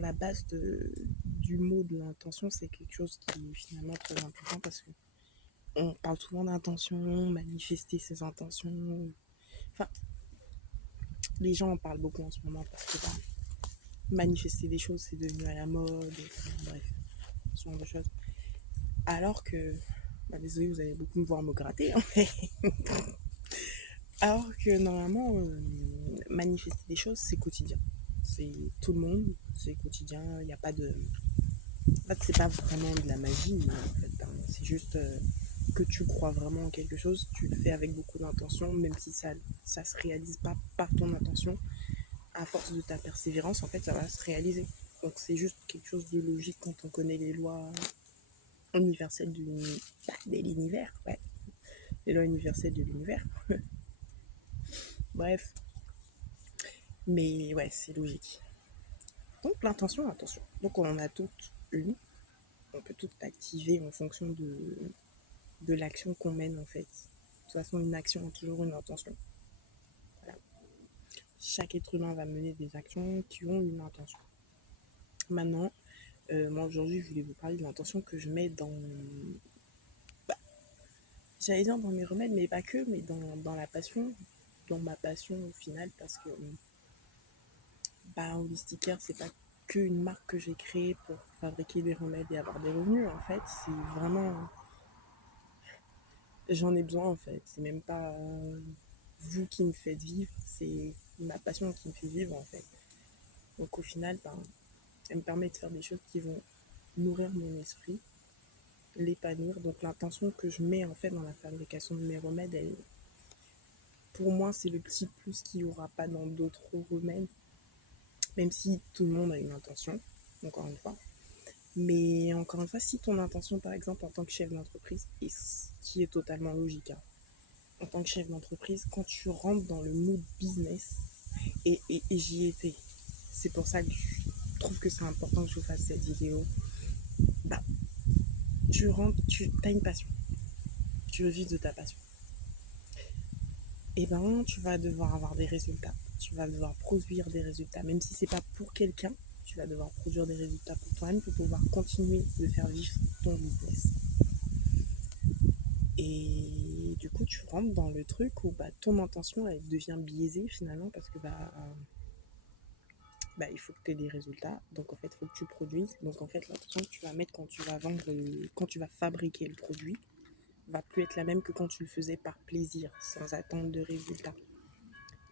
la base du mot de l'intention, c'est quelque chose qui est finalement très important parce que on parle souvent d'intention, manifester ses intentions. Enfin, les gens en parlent beaucoup en ce moment parce que manifester des choses, c'est devenu à la mode, bref, ce genre de choses. Alors que, désolé, vous allez beaucoup me voir me gratter, hein, alors que normalement, manifester des choses, c'est quotidien. C'est tout le monde, c'est quotidien, il n'y a pas de... En fait, c'est pas vraiment de la magie, en fait, hein. C'est juste que tu crois vraiment en quelque chose, tu le fais avec beaucoup d'intention, même si ça se réalise pas par ton intention, à force de ta persévérance, en fait, ça va se réaliser. Donc c'est juste quelque chose de logique quand on connaît les lois universelles de l'univers, ouais. Les lois universelles de l'univers. Bref, mais ouais, c'est logique. Donc l'intention, attention. Donc on en a toutes une. On peut toutes activer en fonction de l'action qu'on mène en fait. De toute façon, une action a toujours une intention. Voilà. Chaque être humain va mener des actions qui ont une intention. Maintenant, moi aujourd'hui, je voulais vous parler de l'intention que je mets bah, j'allais dire dans mes remèdes, mais pas que, mais dans la passion, dans ma passion au final, parce que Holisticaire, c'est pas qu'une marque que j'ai créée pour fabriquer des remèdes et avoir des revenus. En fait, c'est vraiment, j'en ai besoin en fait. C'est même pas vous qui me faites vivre, c'est ma passion qui me fait vivre en fait. Donc au final, elle me permet de faire des choses qui vont nourrir mon esprit, l'épanouir. Donc l'intention que je mets en fait dans la fabrication de mes remèdes, pour moi, c'est le petit plus qu'il n'y aura pas dans d'autres remèdes, même si tout le monde a une intention, encore une fois. Mais encore une fois, si ton intention, par exemple, en tant que chef d'entreprise, et ce qui est totalement logique, hein, en tant que chef d'entreprise, quand tu rentres dans le mood business, et j'y étais, c'est pour ça que je trouve que c'est important que je vous fasse cette vidéo, bah, tu rentres, tu as une passion, tu veux vivre de ta passion. Et ben, tu vas devoir avoir des résultats, tu vas devoir produire des résultats, même si c'est pas pour quelqu'un, tu vas devoir produire des résultats pour toi-même pour pouvoir continuer de faire vivre ton business. Et du coup, tu rentres dans le truc où ton intention, elle devient biaisée finalement parce que il faut que tu aies des résultats. Donc en fait, il faut que tu produises. Donc en fait, l'intention que tu vas mettre quand tu vas vendre, quand tu vas fabriquer le produit, va plus être la même que quand tu le faisais par plaisir, sans attendre de résultats.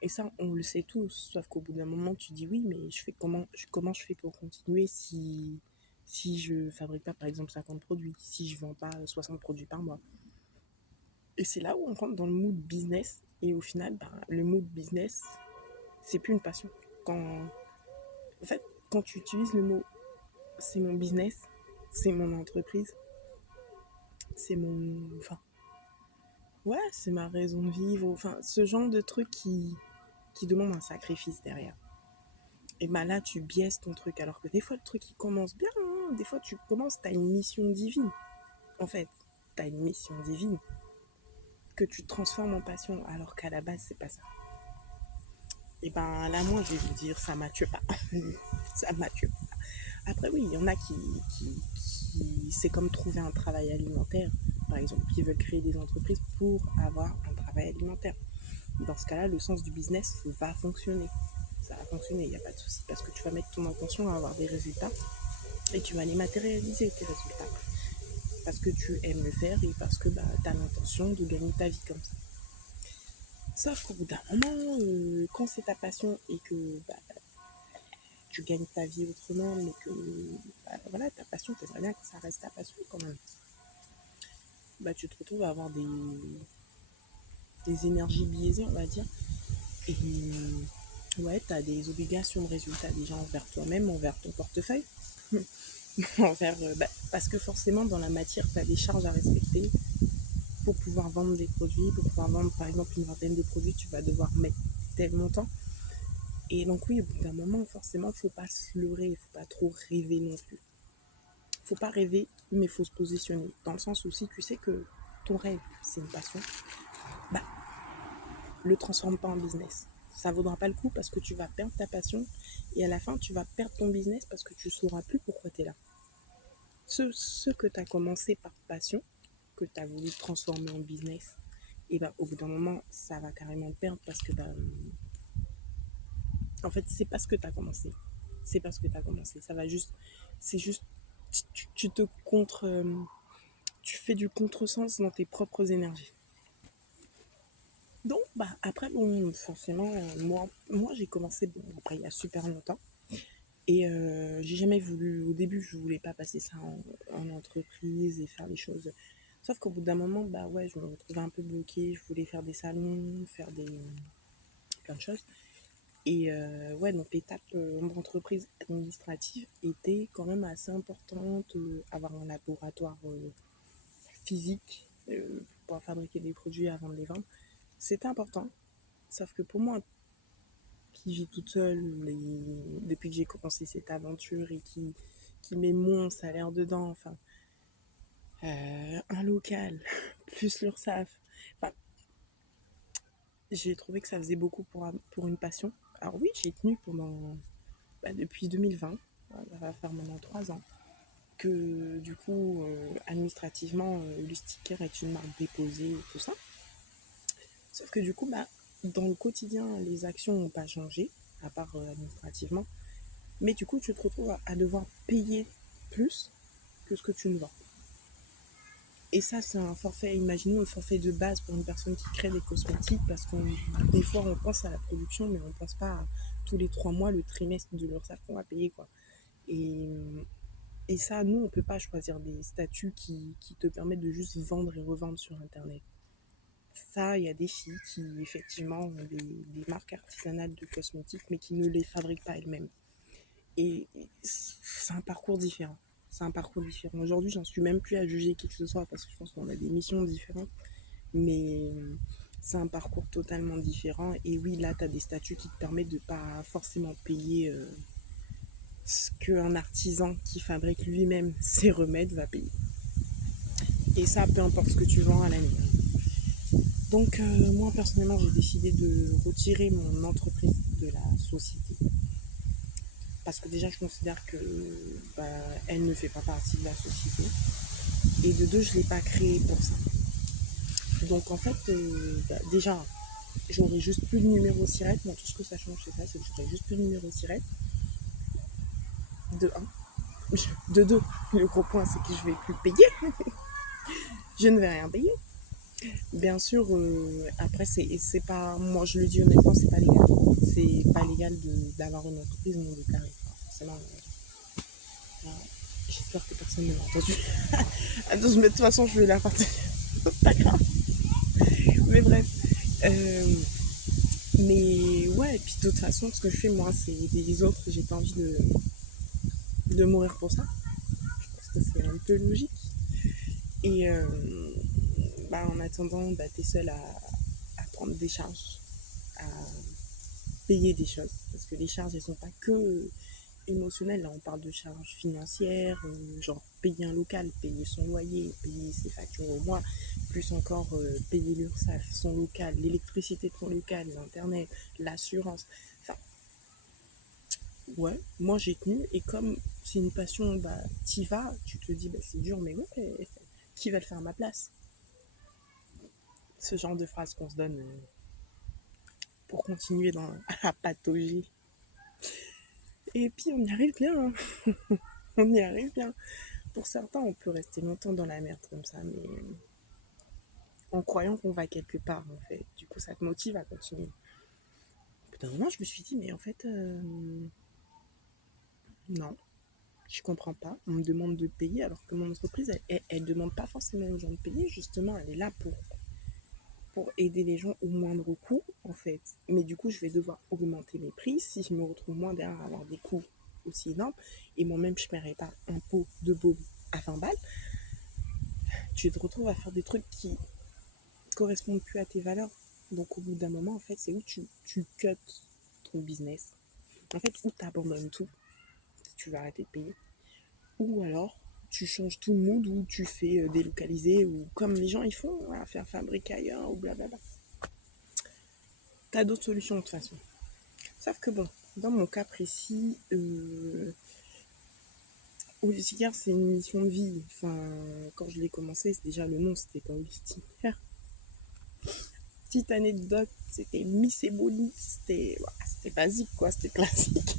Et ça, on le sait tous, sauf qu'au bout d'un moment, tu dis oui, mais comment je fais pour continuer si je fabrique pas, par exemple, 50 produits, si je vends pas 60 produits par mois. Et c'est là où on rentre dans le mood business. Et au final, le mood business, c'est plus une passion. En fait, quand tu utilises le mot c'est mon business, c'est mon entreprise, c'est mon. Enfin, ouais, c'est ma raison de vivre. Enfin, ce genre de truc qui demande un sacrifice derrière. Et là, tu biaises ton truc. Alors que des fois, le truc, il commence bien. Hein. Des fois, tu commences, t'as une mission divine. En fait, t'as une mission divine que tu transformes en passion. Alors qu'à la base, c'est pas ça. Et là, moi, je vais vous dire, ça matche pas. Ça matche pas. Après, oui, il y en a qui c'est comme trouver un travail alimentaire, par exemple, qui veulent créer des entreprises pour avoir un travail alimentaire. Dans ce cas-là, le sens du business va fonctionner. Ça va fonctionner, il n'y a pas de souci, parce que tu vas mettre ton intention à avoir des résultats et tu vas les matérialiser, tes résultats. Parce que tu aimes le faire et parce que tu as l'intention de gagner ta vie comme ça. Sauf qu'au bout d'un moment, quand c'est ta passion et que tu gagnes ta vie autrement, mais que voilà, ta passion, tu aimerais bien que ça reste ta passion quand même. Tu te retrouves à avoir des énergies biaisées, on va dire. Et ouais, tu as des obligations de résultats déjà envers toi-même, envers ton portefeuille. envers, parce que forcément, dans la matière, tu as des charges à respecter. Pour pouvoir vendre des produits, pour pouvoir vendre par exemple une vingtaine de produits, tu vas devoir mettre tel montant. Et donc oui, au bout d'un moment, forcément, faut pas se leurrer, faut pas trop rêver non plus. Faut pas rêver, mais faut se positionner. Dans le sens où si tu sais que ton rêve, c'est une passion, le transforme pas en business. Ça vaudra pas le coup parce que tu vas perdre ta passion et à la fin, tu vas perdre ton business parce que tu sauras plus pourquoi tu es là. Ce que tu as commencé par passion, que tu as voulu transformer en business, et ben, au bout d'un moment, ça va carrément perdre parce que en fait, c'est pas ce que tu as commencé. C'est pas ce que tu as commencé. Ça va juste. C'est juste. Tu te contre. Tu fais du contresens dans tes propres énergies. Donc, bah, après, bon, forcément, moi j'ai commencé, bon, après, il y a super longtemps. Et j'ai jamais voulu. Au début, je voulais pas passer ça en entreprise et faire les choses. Sauf qu'au bout d'un moment, bah ouais, je me retrouvais un peu bloquée. Je voulais faire des salons, faire plein de choses. Et ouais, donc l'étape d'entreprise administrative était quand même assez importante. Avoir un laboratoire physique pour pouvoir fabriquer des produits avant de les vendre, c'était important. Sauf que pour moi, qui vit toute seule depuis que j'ai commencé cette aventure et qui met mon salaire dedans, enfin, un local, plus l'URSSAF, enfin, j'ai trouvé que ça faisait beaucoup pour une passion. Alors oui, j'ai tenu depuis 2020, ça va faire maintenant 3 ans, que du coup, administrativement, Lusticker est une marque déposée et tout ça. Sauf que du coup, bah, dans le quotidien, les actions n'ont pas changé, à part administrativement. Mais du coup, tu te retrouves à devoir payer plus que ce que tu ne vends. Et ça, c'est un forfait, imaginons un forfait de base pour une personne qui crée des cosmétiques, parce qu'on des fois, on pense à la production, mais on ne pense pas à tous les 3 mois, le trimestre de l'URSSAF qu'on va payer, quoi. Et, et ça, nous, on ne peut pas choisir des statuts qui te permettent de juste vendre et revendre sur Internet. Ça, il y a des filles qui, effectivement, ont des marques artisanales de cosmétiques, mais qui ne les fabriquent pas elles-mêmes. Et c'est un parcours différent. C'est un parcours différent. Aujourd'hui, j'en suis même plus à juger qui que ce soit parce que je pense qu'on a des missions différentes. Mais c'est un parcours totalement différent. Et oui, là, tu as des statuts qui te permettent de ne pas forcément payer ce qu'un artisan qui fabrique lui-même ses remèdes va payer. Et ça, peu importe ce que tu vends à l'année. Donc, moi, personnellement, j'ai décidé de retirer mon entreprise de la société. Parce que déjà, je considère que bah, elle ne fait pas partie de la société. Et de deux, je ne l'ai pas créée pour ça. Donc, en fait, déjà, j'aurais juste plus de numéro SIRET. Bon, tout ce que ça change, c'est ça, c'est que j'aurais juste plus de numéro SIRET. De un. De deux, le gros point, c'est que je ne vais plus payer. Je ne vais rien payer. Bien sûr, après, c'est pas. Moi, je le dis honnêtement, c'est pas légal. C'est pas légal d'avoir une entreprise non déclarée. Enfin, forcément. J'espère que personne ne l'a entendu. Attends, mais de toute façon, je vais la partager sur Instagram. Mais bref. Euh, mais ouais, et puis de toute façon, ce que je fais, moi, c'est aider les autres. J'ai pas envie de mourir pour ça. Je pense que c'est un peu logique. Et bah, en attendant, bah, t'es seul à prendre des charges, à payer des choses. Parce que les charges, elles sont pas que émotionnelles. Là, on parle de charges financières, genre payer un local, payer son loyer, payer ses factures au mois, plus encore payer l'URSSAF, son local, l'électricité de son local, l'internet, l'assurance. Enfin, ouais, moi j'ai tenu et comme c'est une passion, bah t'y vas, tu te dis bah c'est dur, mais ouais, qui va le faire à ma place? Ce genre de phrase qu'on se donne pour continuer dans la pathologie. Et puis on y arrive bien, hein. On y arrive bien. Pour certains, on peut rester longtemps dans la merde comme ça, mais en croyant qu'on va quelque part, en fait. Du coup, ça te motive à continuer. Au bout d'un moment, je me suis dit, mais en fait, non, je comprends pas. On me demande de payer alors que mon entreprise, elle demande pas forcément aux gens de payer. Justement, elle est là pour aider les gens au moindre coût, en fait. Mais du coup, je vais devoir augmenter mes prix si je me retrouve moins derrière à avoir des coûts aussi énormes. Et moi-même, je ne paierai pas un pot de baume à 20 balles. Tu te retrouves à faire des trucs qui correspondent plus à tes valeurs. Donc, au bout d'un moment, en fait, c'est où tu cuts ton business. En fait, où tu abandonnes tout si tu vas arrêter de payer. Ou alors, tu changes tout le mood ou tu fais délocaliser ou comme les gens ils font, voilà, faire fabrique ailleurs ou blablabla. Tu as d'autres solutions de toute façon. Sauf que bon, dans mon cas précis, Holisticaire, c'est une mission de vie. Enfin, quand je l'ai commencé, c'est déjà le nom, c'était pas Holisticaire. Petite anecdote, c'était Miss Eboli. C'était basique, quoi, c'était classique.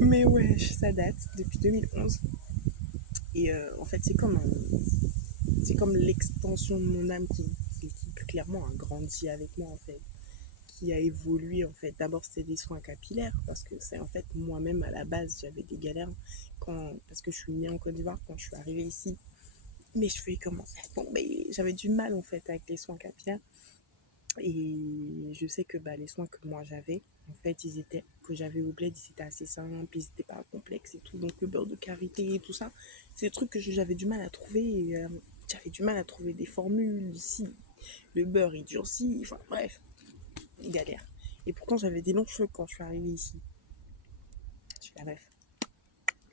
Mais ouais, ça date depuis 2011. Et en fait, c'est comme l'extension de mon âme qui clairement a grandi avec moi, en fait. Qui a évolué, en fait. D'abord, c'était des soins capillaires, parce que c'est en fait moi-même, à la base, j'avais des galères parce que je suis née en Côte d'Ivoire quand je suis arrivée ici. Mes cheveux commençaient à tomber. J'avais du mal, en fait, avec les soins capillaires. Et je sais que les soins que moi j'avais, en fait, que j'avais au bled, ils étaient assez simples, ils n'étaient pas complexes et tout. Donc le beurre de karité et tout ça, c'est des trucs que j'avais du mal à trouver. J'avais du mal à trouver des formules. Si le beurre il durcit, enfin bref, galère. Et pourtant j'avais des longs cheveux quand je suis arrivée ici. Je suis la bref,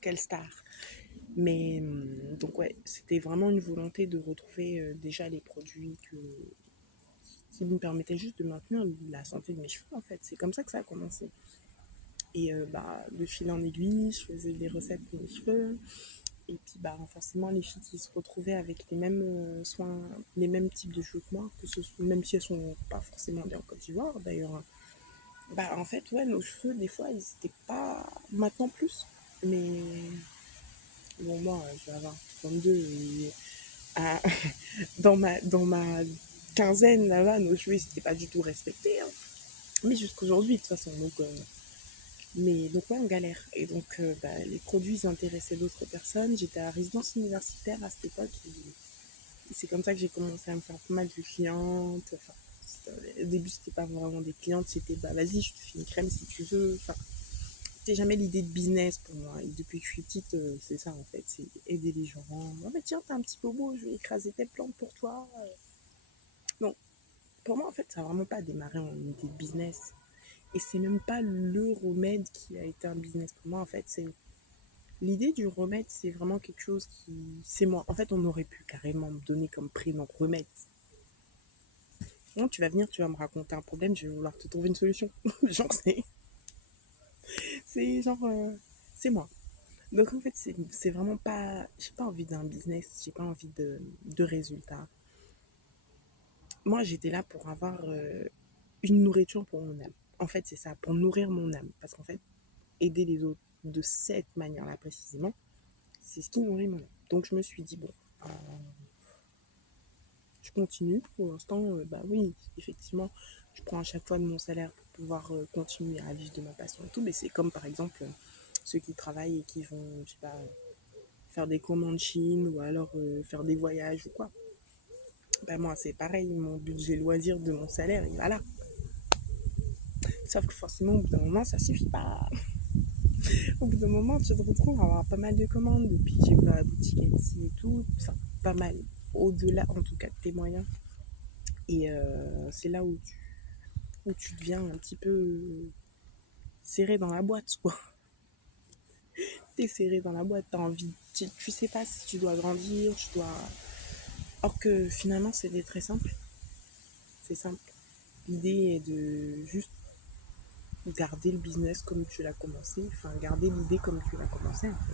quelle star. Mais donc ouais, c'était vraiment une volonté de retrouver déjà les produits qui me permettaient juste de maintenir la santé de mes cheveux en fait. C'est comme ça que ça a commencé. Et de fil en aiguille, je faisais des recettes pour mes cheveux. Et puis forcément, les filles qui se retrouvaient avec les mêmes soins, les mêmes types de cheveux que moi, même si elles sont pas forcément bien en Côte d'Ivoire d'ailleurs, en fait, ouais, nos cheveux, des fois, ils étaient pas. Maintenant plus. Mais bon, moi, je vais avoir 32 et à- dans ma quinzaine, là-bas, nos cheveux, ils n'étaient pas du tout respectés. Hein. Mais jusqu'aujourd'hui, de toute façon. Mais donc, ouais, on galère. Et donc, les produits ils intéressaient d'autres personnes. J'étais à résidence universitaire à cette époque. Et c'est comme ça que j'ai commencé à me faire pas mal de clientes. Enfin, au début, c'était pas vraiment des clientes. C'était, vas-y, je te fais une crème si tu veux. Enfin, c'était jamais l'idée de business pour moi. Et depuis que je suis petite, c'est ça, en fait. C'est aider les gens. Oh, mais tiens, t'as un petit bobo, je vais écraser tes plantes pour toi. Non, pour moi, en fait, ça n'a vraiment pas démarré en idée de business. Et c'est même pas le remède qui a été un business pour moi, en fait. C'est l'idée du remède, c'est vraiment quelque chose qui. C'est moi. En fait, on aurait pu carrément me donner comme prénom remède. Non, tu vas venir, tu vas me raconter un problème, je vais vouloir te trouver une solution. Genre, c'est genre. C'est moi. Donc, en fait, c'est vraiment pas. J'ai pas envie d'un business, j'ai pas envie de résultats. Moi, j'étais là pour avoir une nourriture pour mon âme. En fait, c'est ça, pour nourrir mon âme. Parce qu'en fait, aider les autres de cette manière-là précisément, c'est ce qui nourrit mon âme. Donc, je me suis dit, bon, euh, je continue. Pour l'instant, oui, effectivement, je prends à chaque fois de mon salaire pour pouvoir continuer à vivre de ma passion et tout. Mais c'est comme par exemple ceux qui travaillent et qui vont, je sais pas, faire des commandes Chine ou alors faire des voyages ou quoi. Moi, c'est pareil, mon budget loisir de mon salaire, il va là. Sauf que forcément, au bout d'un moment, ça suffit pas. Au bout d'un moment, tu te retrouves à avoir pas mal de commandes depuis que j'ai ouvert la boutique Etsy et tout. Enfin, pas mal. Au-delà, en tout cas, de tes moyens. Et c'est là où tu deviens un petit peu serré dans la boîte, quoi. T'es serré dans la boîte, t'as envie. Tu sais pas si tu dois grandir, tu dois. Or que finalement, c'est très simple. C'est simple. L'idée est de juste garder le business comme tu l'as commencé, enfin garder l'idée comme tu l'as commencé en fait.